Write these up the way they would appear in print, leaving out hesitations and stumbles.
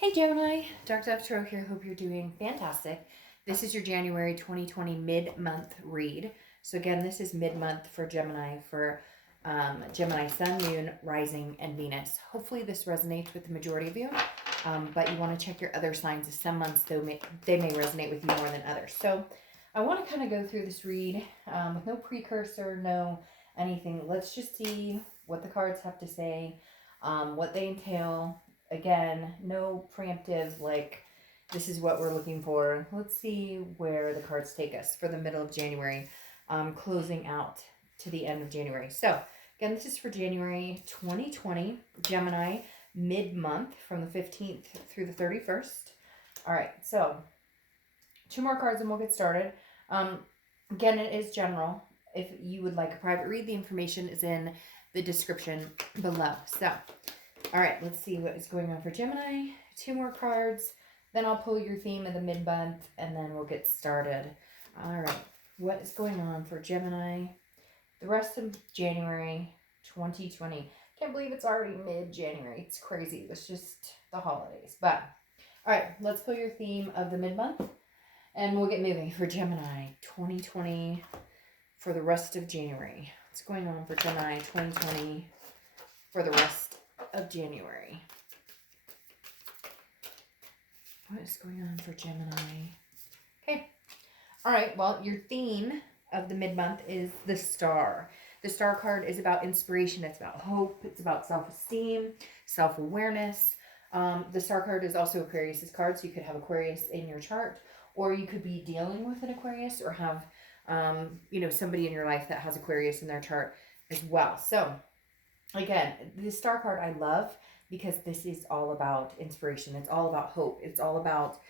Hey Gemini, darkdovetarot here. Hope you're doing fantastic. This is your January 2020 mid-month read. So again, this is mid-month for Gemini, for Gemini Sun, Moon, Rising, and Venus. Hopefully this resonates with the majority of you, but you want to check your other signs. As some months they may resonate with you more than others. So I want to kind of go through this read with no precursor, no anything. Let's just see what the cards have to say, what they entail. Again, no preemptive, like, this is what we're looking for. Let's see where the cards take us for the middle of January, closing out to the end of January. So, again, this is for January 2020, Gemini, mid-month from the 15th through the 31st. All right, so two more cards and we'll get started. Again, it is general. If you would like a private read, the information is in the description below. So, all right, let's see what is going on for Gemini. Two more cards. Then I'll pull your theme of the mid-month, and then we'll get started. All right, what is going on for Gemini? The rest of January 2020. Can't believe it's already mid-January. It's crazy. It's just the holidays. But, all right, let's pull your theme of the mid-month, and we'll get moving for Gemini 2020 for the rest of January. What's going on for Gemini 2020 for the rest of January? What is going on for Gemini? Okay. All right. Well, your theme of the mid-month is the Star. The Star card is about inspiration. It's about hope. It's about self-esteem, self-awareness. The Star card is also Aquarius's card, so you could have Aquarius in your chart, or you could be dealing with an Aquarius, or have somebody in your life that has Aquarius in their chart as well. So again, the Star card I love because this is all about inspiration. It's all about hope. It's all about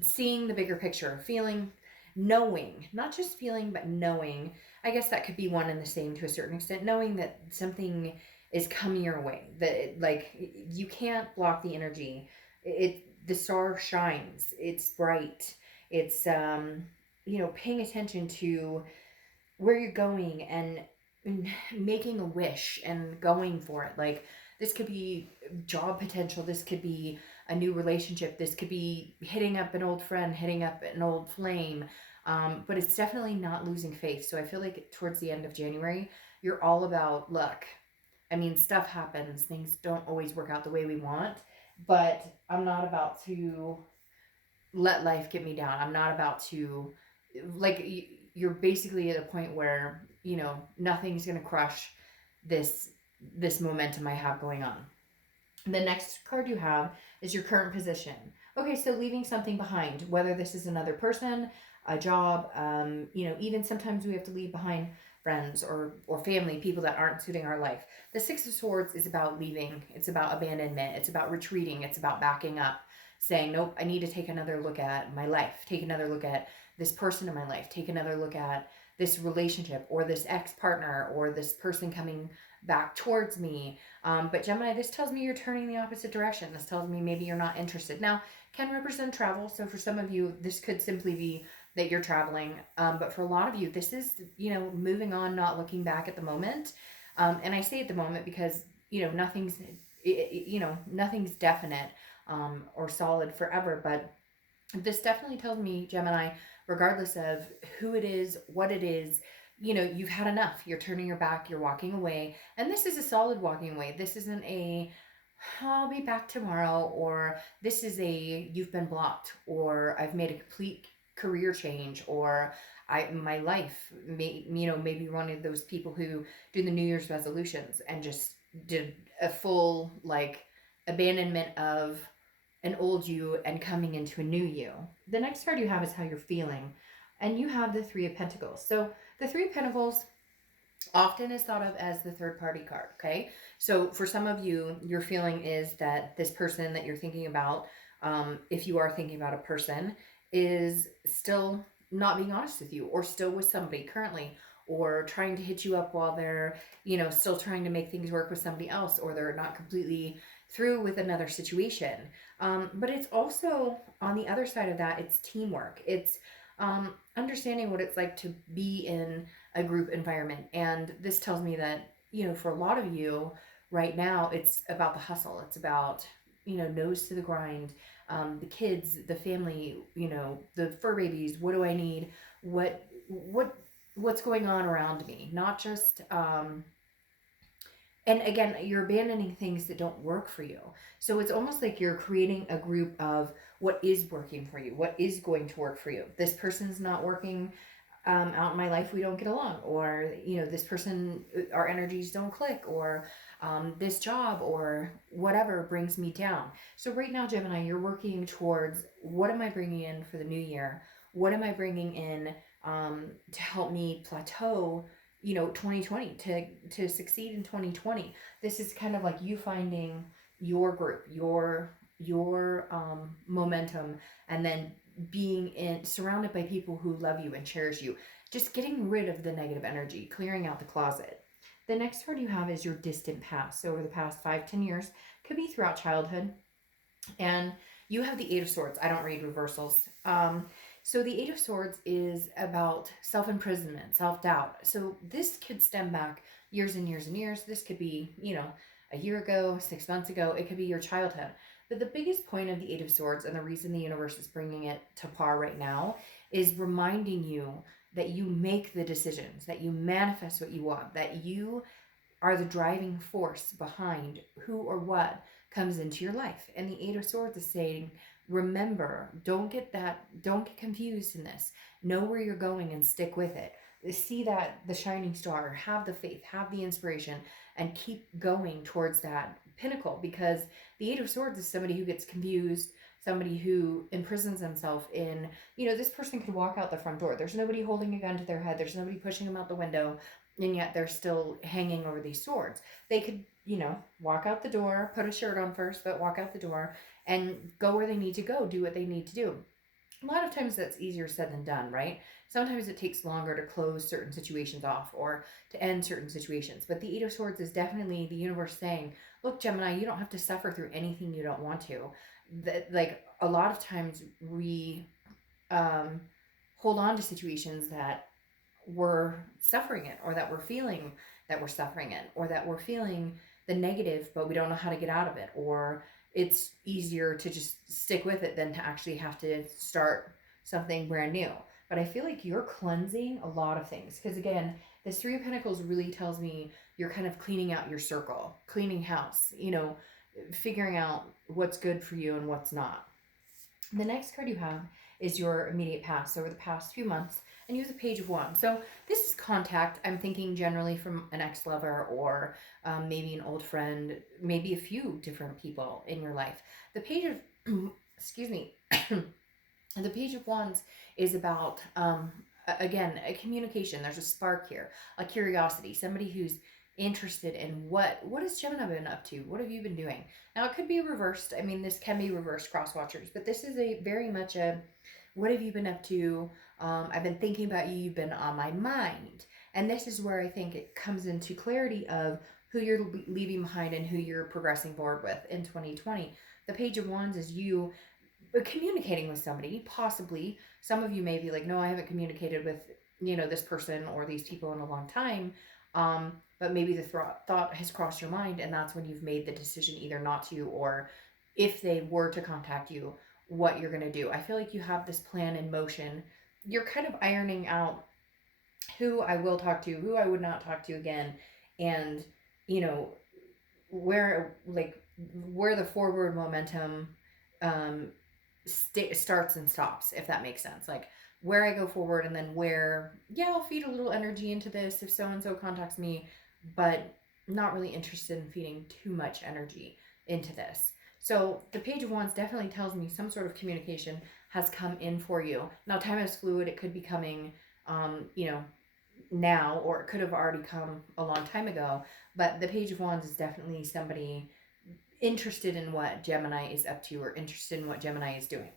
seeing the bigger picture, feeling, knowing, not just feeling, but knowing. I guess that could be one and the same to a certain extent, knowing that something is coming your way, that you can't block the energy. The star shines. It's bright. It's paying attention to where you're going and making a wish and going for it. Like, this could be job potential, this could be a new relationship, this could be hitting up an old friend, hitting up an old flame, but it's definitely not losing faith. So I feel like towards the end of January, you're all about luck. I mean, stuff happens, things don't always work out the way we want, but I'm not about to let life get me down. I'm not about to, like, you're basically at a point where nothing's gonna crush this momentum I have going on. The next card you have is your current position. Okay, so leaving something behind, whether this is another person, a job, even sometimes we have to leave behind friends or family, people that aren't suiting our life. The Six of Swords is about leaving. It's about abandonment. It's about retreating. It's about backing up, saying, nope, I need to take another look at my life, take another look at this person in my life, take another look at this relationship or this ex-partner or this person coming back towards me. But Gemini, this tells me you're turning the opposite direction. This tells me maybe you're not interested. Now, can represent travel. So for some of you, this could simply be that you're traveling. But for a lot of you, this is, moving on, not looking back at the moment. And I say at the moment because, nothing's definite or solid forever. But this definitely tells me, Gemini, regardless of who it is, what it is, you've had enough. You're turning your back, you're walking away. And this is a solid walking away. This isn't a, I'll be back tomorrow, or this is a, you've been blocked, or I've made a complete career change, or my life, maybe one of those people who do the New Year's resolutions and just did a full, abandonment of an old you and coming into a new you. The next card you have is how you're feeling. And you have the Three of Pentacles. So the Three of Pentacles often is thought of as the third party card, okay? So for some of you, your feeling is that this person that you're thinking about, if you are thinking about a person, is still not being honest with you, or still with somebody currently, or trying to hit you up while they're, still trying to make things work with somebody else, or they're not completely through with another situation. But it's also, on the other side of that, it's teamwork. It's understanding what it's like to be in a group environment. And this tells me that, for a lot of you, right now it's about the hustle. It's about, nose to the grind. The kids, the family, the fur babies. What do I need? What what's going on around me? Not just and again, you're abandoning things that don't work for you. So it's almost like you're creating a group of what is working for you, what is going to work for you. This person's not working out in my life, we don't get along, or this person, our energies don't click, or this job or whatever brings me down. So right now, Gemini, you're working towards, what am I bringing in for the new year? What am I bringing in to help me plateau, 2020, to succeed in 2020? This is kind of like you finding your group, your momentum, and then being surrounded by people who love you and cherish you, just getting rid of the negative energy, clearing out the closet. The next card you have is your distant past. So over the past 5-10 years, could be throughout childhood. And you have the Eight of Swords. I don't read reversals. So the Eight of Swords is about self-imprisonment, self-doubt. So this could stem back years and years and years. This could be, a year ago, 6 months ago. It could be your childhood. But the biggest point of the Eight of Swords, and the reason the universe is bringing it to par right now, is reminding you that you make the decisions, that you manifest what you want, that you are the driving force behind who or what comes into your life. And the Eight of Swords is saying, remember, don't get confused in this. Know where you're going and stick with it. See that the shining star, have the faith, have the inspiration, and keep going towards that pinnacle, because the Eight of Swords is somebody who gets confused, somebody who imprisons themselves in, this person could walk out the front door. There's nobody holding a gun to their head. There's nobody pushing them out the window. And yet they're still hanging over these swords. They could, walk out the door, put a shirt on first, but walk out the door and go where they need to go, do what they need to do. A lot of times that's easier said than done, right? Sometimes it takes longer to close certain situations off or to end certain situations. But the Eight of Swords is definitely the universe saying, look, Gemini, you don't have to suffer through anything you don't want to. Like, a lot of times we hold on to situations that we're suffering it, or that we're feeling that we're suffering it, or that we're feeling the negative, but we don't know how to get out of it, or it's easier to just stick with it than to actually have to start something brand new. But I feel like you're cleansing a lot of things, because again, this Three of Pentacles really tells me you're kind of cleaning out your circle, cleaning house, figuring out what's good for you and what's not. The next card you have is your immediate past, over the past few months, and you have the Page of Wands. So this is contact. I'm thinking generally from an ex-lover, or maybe an old friend, maybe a few different people in your life. The Page of, excuse me, the Page of Wands is about, again, a communication. There's a spark here, a curiosity, somebody who's interested in what has Gemini been up to? What have you been doing? Now, it could be reversed. I mean, this can be reversed cross watchers, but this is a very much a, what have you been up to? I've been thinking about you. You've been on my mind. And this is where I think it comes into clarity of who you're leaving behind and who you're progressing forward with in 2020. The Page of Wands is you communicating with somebody. Possibly some of you may be like, no, I haven't communicated with, this person or these people in a long time. But maybe the thought has crossed your mind, and that's when you've made the decision either not to, or if they were to contact you, what you're going to do. I feel like you have this plan in motion. You're kind of ironing out who I will talk to, who I would not talk to again, and where the forward momentum starts and stops, if that makes sense. Like, where I go forward, and then where, I'll feed a little energy into this if so-and-so contacts me, but not really interested in feeding too much energy into this. So the Page of Wands definitely tells me some sort of communication has come in for you. Now, time is fluid. It could be coming, now, or it could have already come a long time ago. But the Page of Wands is definitely somebody interested in what Gemini is up to, or interested in what Gemini is doing.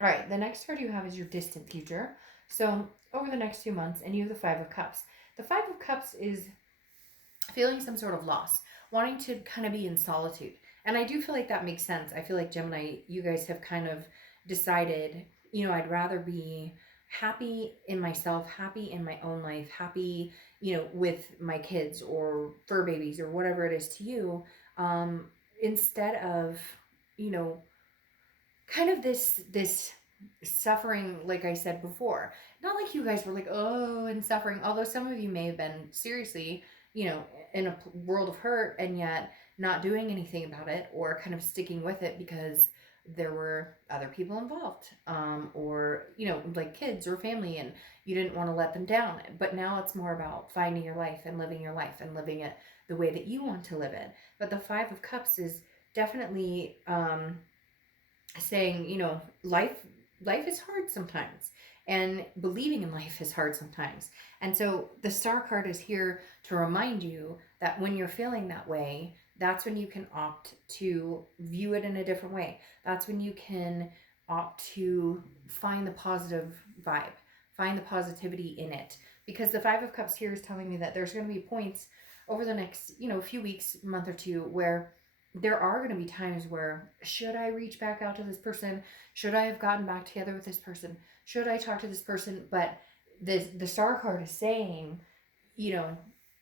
All right, the next card you have is your distant future. So over the next few months, and you have the Five of Cups. The Five of Cups is feeling some sort of loss, wanting to kind of be in solitude. And I do feel like that makes sense. I feel like Gemini, you guys have kind of decided, I'd rather be happy in myself, happy in my own life, happy, with my kids or fur babies or whatever it is to you, Instead of, you know, kind of this suffering, like I said before. Not like you guys were like, oh, and suffering, although some of you may have been seriously, you know, in a world of hurt and yet not doing anything about it, or kind of sticking with it because there were other people involved, or, you know, like kids or family, and you didn't want to let them down. But now it's more about finding your life and living your life and living it the way that you want to live it. But the Five of Cups is definitely saying, you know, life is hard sometimes, and believing in life is hard sometimes. And so the Star card is here to remind you that when you're feeling that way, that's when you can opt to view it in a different way. That's when you can opt to find the positive vibe, find the positivity in it. Because the Five of Cups here is telling me that there's going to be points over the next, you know, few weeks, month or two, where there are going to be times where, should I reach back out to this person? Should I have gotten back together with this person? Should I talk to this person? But the Star card is saying, you know,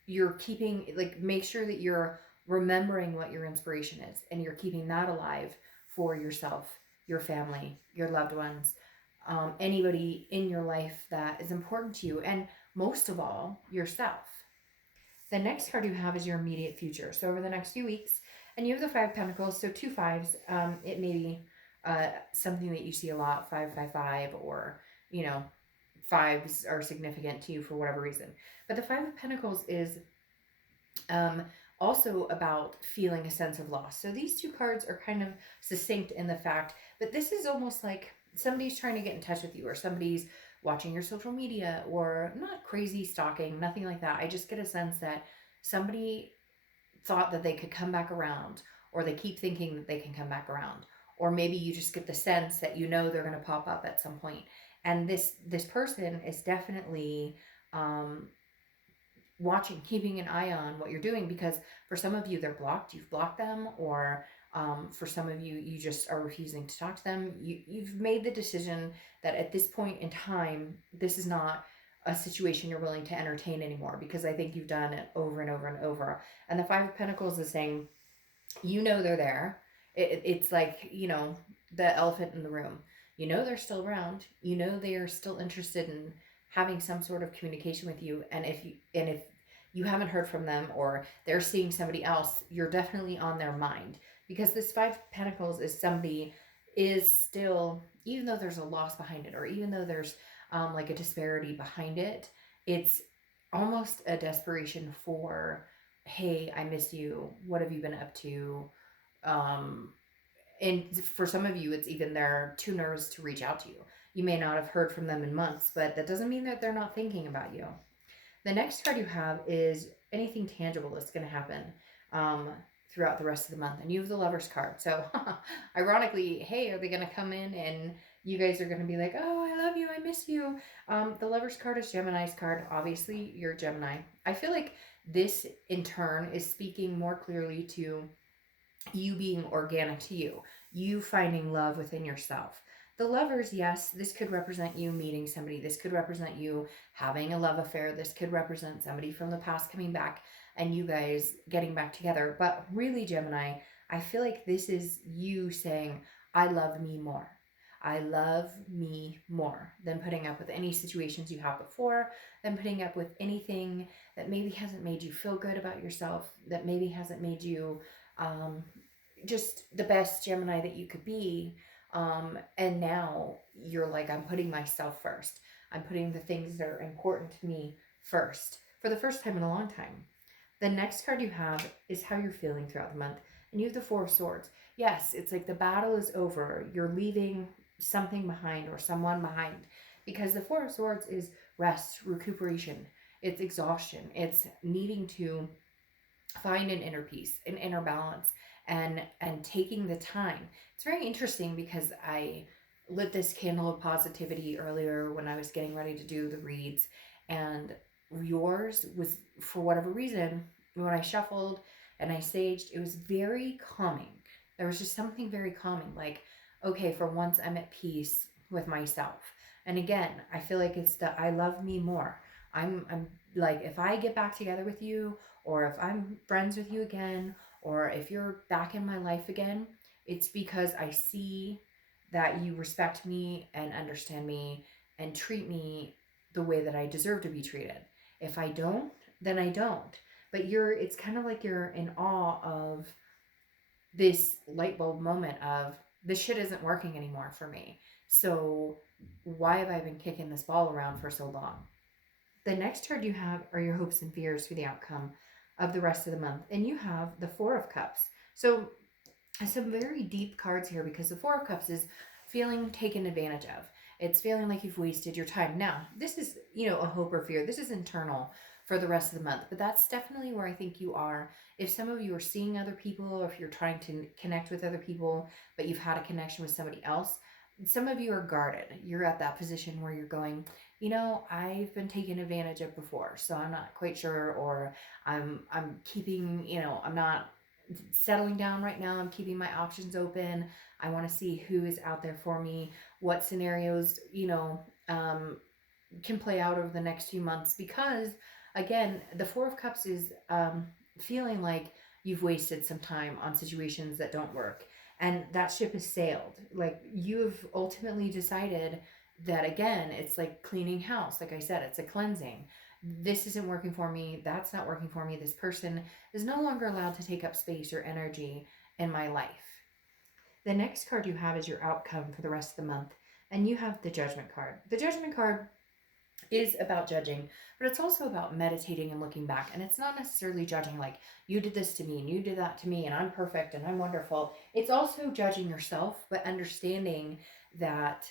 you're keeping, like, make sure that you're remembering what your inspiration is, and you're keeping that alive for yourself, your family, your loved ones, anybody in your life that is important to you, and most of all, yourself. The next card you have is your immediate future. So over the next few weeks, and you have the Five Pentacles, so two fives. It may be something that you see a lot, 555, or, you know, fives are significant to you for whatever reason. But the Five of Pentacles is um, also about feeling a sense of loss. So these two cards are kind of succinct in the fact that this is almost like somebody's trying to get in touch with you, or somebody's watching your social media, or not crazy stalking, nothing like that. I just get a sense that somebody thought that they could come back around, or they keep thinking that they can come back around, or maybe you just get the sense that, you know, they're going to pop up at some point. And this person is definitely watching, keeping an eye on what you're doing, because for some of you, they're blocked, you've blocked them, or for some of you, you just are refusing to talk to them. You've made the decision that at this point in time, this is not a situation you're willing to entertain anymore, because I think you've done it over and over and over. And the Five of Pentacles is saying, you know, they're there. It's like, you know, the elephant in the room. You know, they're still around. You know, they are still interested in having some sort of communication with you. And if you haven't heard from them, or they're seeing somebody else, you're definitely on their mind, because this Five of Pentacles is somebody is still, even though there's a loss behind it, or even though there's like a disparity behind it, it's almost a desperation for, hey, I miss you. What have you been up to? Um, and for some of you, it's even they're too nervous to reach out to you. You may not have heard from them in months, but that doesn't mean that they're not thinking about you. The next card you have is anything tangible that's going to happen throughout the rest of the month. And you have the Lover's card. So ironically, hey, are they going to come in and you guys are going to be like, oh, I love you, I miss you. The Lover's card is Gemini's card. Obviously, you're Gemini. I feel like this, in turn, is speaking more clearly to you being organic to you, you finding love within yourself. The Lovers, yes, this could represent you meeting somebody. This could represent you having a love affair. This could represent somebody from the past coming back and you guys getting back together. But really, Gemini, I feel like this is you saying, I love me more. I love me more than putting up with any situations you have before, than putting up with anything that maybe hasn't made you feel good about yourself, that maybe hasn't made you just the best Gemini that you could be. And now you're like, I'm putting myself first. I'm putting the things that are important to me first, for the first time in a long time. The next card you have is how you're feeling throughout the month. And you have the Four of Swords. Yes, it's like the battle is over. You're leaving something behind, or someone behind. Because the Four of Swords is rest, recuperation. It's exhaustion. It's needing to find an inner peace, an inner balance, and taking the time. It's very interesting because I lit this candle of positivity earlier when I was getting ready to do the reads, and yours was, for whatever reason, when I shuffled and I saged, it was very calming. There was just something very calming, like, okay, for once I'm at peace with myself. And again, I feel like it's the I love me more. I'm like, if I get back together with you, or if I'm friends with you again, or if you're back in my life again, it's because I see that you respect me and understand me and treat me the way that I deserve to be treated. If I don't, then I don't. But it's kind of like you're in awe of this light bulb moment of this shit isn't working anymore for me. So why have I been kicking this ball around for so long? The next card you have are your hopes and fears for the outcome of the rest of the month. And you have the Four of Cups. So some very deep cards here, because the Four of Cups is feeling taken advantage of. It's feeling like you've wasted your time. Now, this is, a hope or fear. This is internal for the rest of the month, but that's definitely where I think you are. If some of you are seeing other people, or if you're trying to connect with other people, but you've had a connection with somebody else, some of you are guarded. You're at that position where you're going, I've been taken advantage of before, so I'm not quite sure, or I'm keeping, I'm not settling down right now. I'm keeping my options open. I want to see who is out there for me, what scenarios, can play out over the next few months. Because, again, the Four of Cups is feeling like you've wasted some time on situations that don't work. And that ship has sailed. Like, you've ultimately decided that, again, it's like cleaning house. Like I said, it's a cleansing. This isn't working for me. That's not working for me. This person is no longer allowed to take up space or energy in my life. The next card you have is your outcome for the rest of the month. And you have the Judgment card. The Judgment card is about judging, but it's also about meditating and looking back. And it's not necessarily judging like, you did this to me and you did that to me and I'm perfect and I'm wonderful. It's also judging yourself, but understanding that,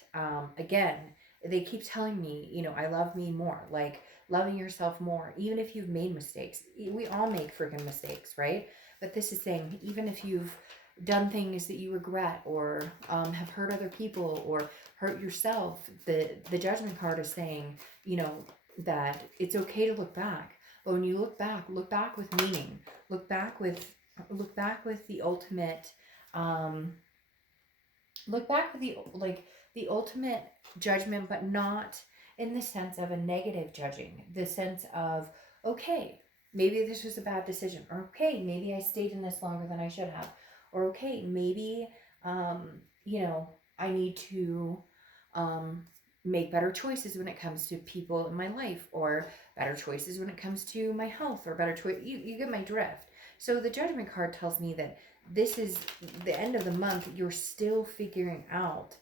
again, they keep telling me, I love me more, like loving yourself more, even if you've made mistakes. We all make freaking mistakes, right? But this is saying, even if you've done things that you regret, or have hurt other people or hurt yourself, the Judgment card is saying, that it's okay to look back. But when you look back with meaning. Look back with the ultimate, look back with the ultimate judgment, but not in the sense of a negative judging. The sense of, okay, maybe this was a bad decision, or okay, maybe I stayed in this longer than I should have, or okay, maybe I need to make better choices when it comes to people in my life, or better choices when it comes to my health, or better choice. You get my drift. So the Judgment card tells me that this is the end of the month. You're still figuring out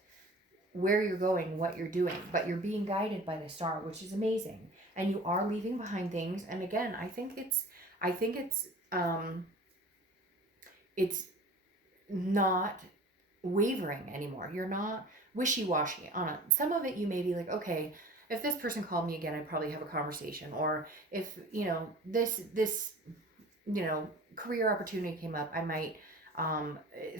where you're going, what you're doing, but you're being guided by the star, which is amazing. And you are leaving behind things. And again, I think it's not wavering anymore. You're not wishy-washy on it. Some of it you may be like, okay, if this person called me again, I'd probably have a conversation. Or if, this career opportunity came up, I might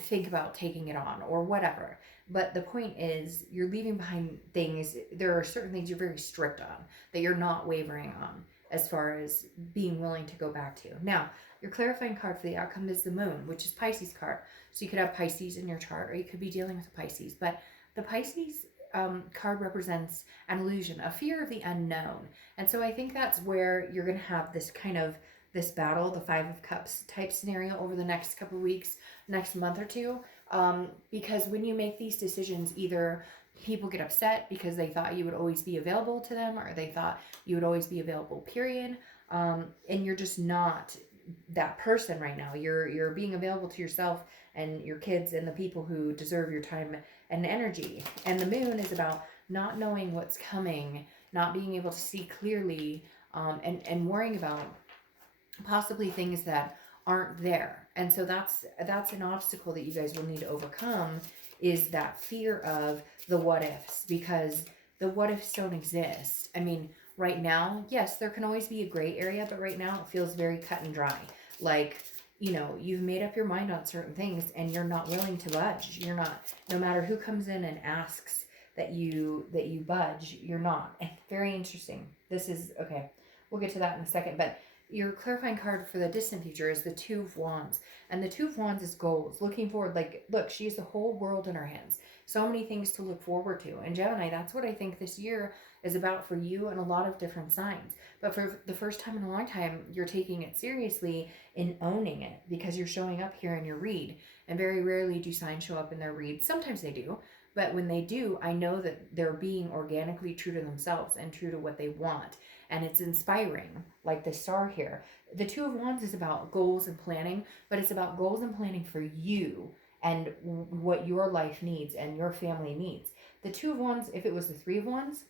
think about taking it on, or whatever. But the point is, you're leaving behind things. There are certain things you're very strict on, that you're not wavering on, as far as being willing to go back to. Now, your clarifying card for the outcome is the Moon, which is Pisces card. So you could have Pisces in your chart, or you could be dealing with a Pisces. But the Pisces card represents an illusion, a fear of the unknown. And so I think that's where you're going to have this kind of this battle, the Five of Cups type scenario over the next couple of weeks, next month or two. Because when you make these decisions, either people get upset because they thought you would always be available to them, or they thought you would always be available, period. And you're just not that person right now. You're being available to yourself and your kids and the people who deserve your time and energy. And the Moon is about not knowing what's coming, not being able to see clearly, and worrying about possibly things that aren't there. And so that's an obstacle that you guys will need to overcome, is that fear of the what ifs, because the what ifs don't exist. I mean, right now, yes, there can always be a gray area, but right now it feels very cut and dry. Like, you've made up your mind on certain things and you're not willing to budge. You're not, no matter who comes in and asks that you budge, you're not. And very interesting. This is, okay, we'll get to that in a second, but Your clarifying card for the distant future is the Two of Wands. And the Two of Wands is goals, looking forward. Like, look, she has the whole world in her hands. So many things to look forward to. And Gemini, that's what I think this year is about for you and a lot of different signs. But for the first time in a long time, you're taking it seriously in owning it because you're showing up here in your read. And very rarely do signs show up in their read. Sometimes they do. But when they do, I know that they're being organically true to themselves and true to what they want. And it's inspiring, like the star here. The Two of Wands is about goals and planning, but it's about goals and planning for you and what your life needs and your family needs. The Two of Wands, if it was the Three of Wands,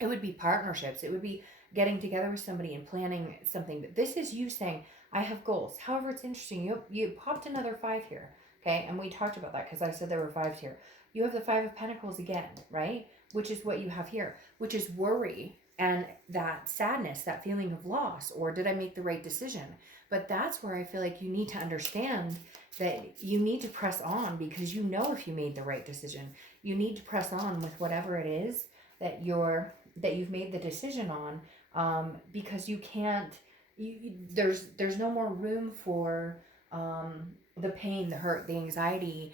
it would be partnerships. It would be getting together with somebody and planning something. But this is you saying, I have goals. However, it's interesting. You popped another five here. Okay. And we talked about that because I said there were fives here. You have the Five of Pentacles again, right? Which is what you have here, which is worry and that sadness, that feeling of loss, or did I make the right decision? But that's where I feel like you need to understand that you need to press on because you know if you made the right decision. You need to press on with whatever it is that you've made the decision on, because you can't. There's no more room for the pain, the hurt, the anxiety,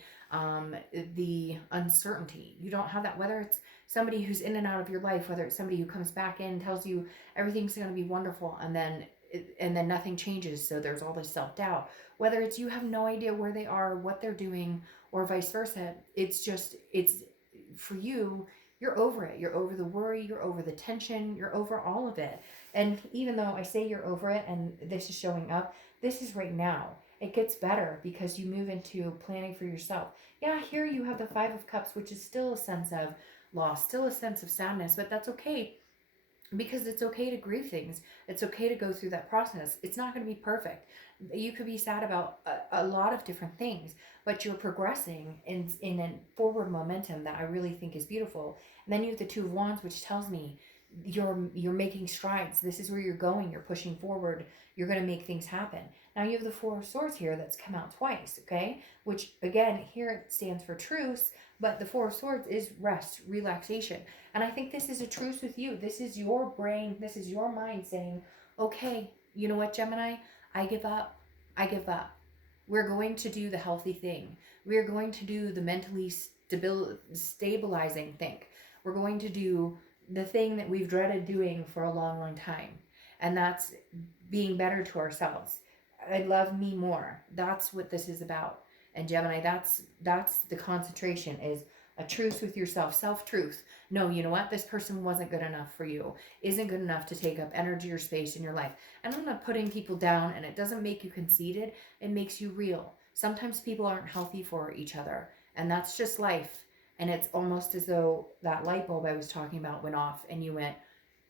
the uncertainty. You don't have that. Whether it's somebody who's in and out of your life, whether it's somebody who comes back in, tells you everything's going to be wonderful, and then nothing changes, so there's all this self-doubt. Whether it's you have no idea where they are, what they're doing, or vice versa. It's for you, you're over it. You're over the worry, you're over the tension, you're over all of it. And even though I say you're over it and this is showing up, this is right now. It gets better because you move into planning for yourself. Yeah, here you have the Five of Cups, which is still a sense of loss, still a sense of sadness, but that's okay because it's okay to grieve things. It's okay to go through that process. It's not going to be perfect. You could be sad about a lot of different things, but you're progressing in a forward momentum that I really think is beautiful. And then you have the Two of Wands, which tells me you're making strides. This is where you're going. You're pushing forward. You're going to make things happen. Now you have the Four of Swords here that's come out twice, okay? Which, again, here it stands for truce, but the Four of Swords is rest, relaxation. And I think this is a truce with you. This is your brain, this is your mind saying, okay, you know what, Gemini? I give up. I give up. We're going to do the healthy thing. We're going to do the mentally stabilizing thing. We're going to do the thing that we've dreaded doing for a long, long time. And that's being better to ourselves. I love me more. That's what this is about. And Gemini, that's the concentration, is a truce with yourself, self-truth. No, you know what? This person wasn't good enough for you, isn't good enough to take up energy or space in your life. And I'm not putting people down, and it doesn't make you conceited. It makes you real. Sometimes people aren't healthy for each other, and that's just life. And it's almost as though that light bulb I was talking about went off, and you went,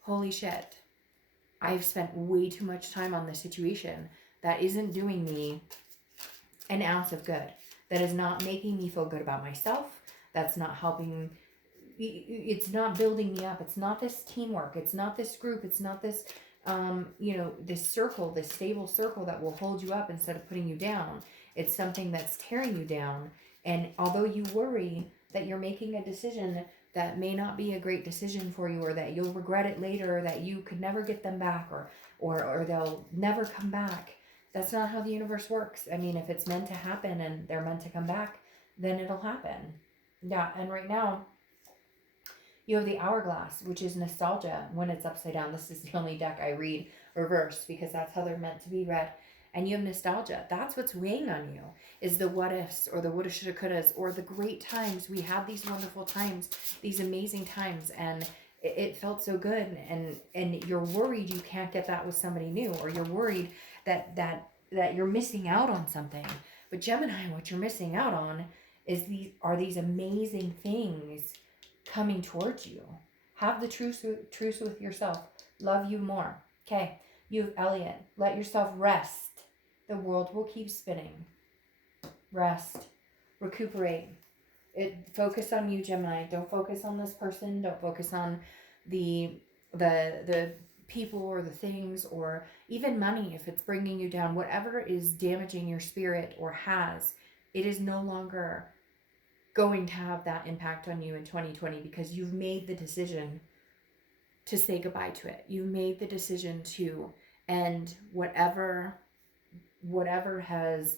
holy shit, I've spent way too much time on this situation that isn't doing me an ounce of good. That is not making me feel good about myself. That's not helping. It's not building me up. It's not this teamwork. It's not this group. It's not this, this circle, this stable circle that will hold you up instead of putting you down. It's something that's tearing you down. And although you worry that you're making a decision that may not be a great decision for you, or that you'll regret it later, or that you could never get them back, or they'll never come back. That's not how the universe works. I mean, if it's meant to happen and they're meant to come back, then it'll happen. Yeah, and right now, you have the Hourglass, which is nostalgia when it's upside down. This is the only deck I read reversed because that's how they're meant to be read. And you have nostalgia. That's what's weighing on you, is the what ifs, or the woulda, shoulda, couldas, or the great times. We had these wonderful times, these amazing times, and it felt so good. And you're worried you can't get that with somebody new, or you're worried that you're missing out on something. But Gemini, what you're missing out on is these amazing things coming towards you. Have the truce with yourself. Love you more. Okay. You have Elliot. Let yourself rest. The world will keep spinning. Rest. Recuperate. Focus on you, Gemini. Don't focus on this person. Don't focus on the people or the things, or even money if it's bringing you down. Whatever is damaging your spirit or it is no longer going to have that impact on you in 2020, because you've made the decision to say goodbye to it. You've made the decision to And whatever has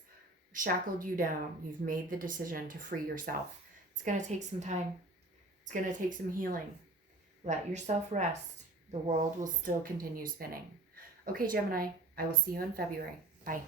shackled you down, you've made the decision to free yourself. It's going to take some time. It's going to take some healing. Let yourself rest. The world will still continue spinning. Okay, Gemini, I will see you in February. Bye.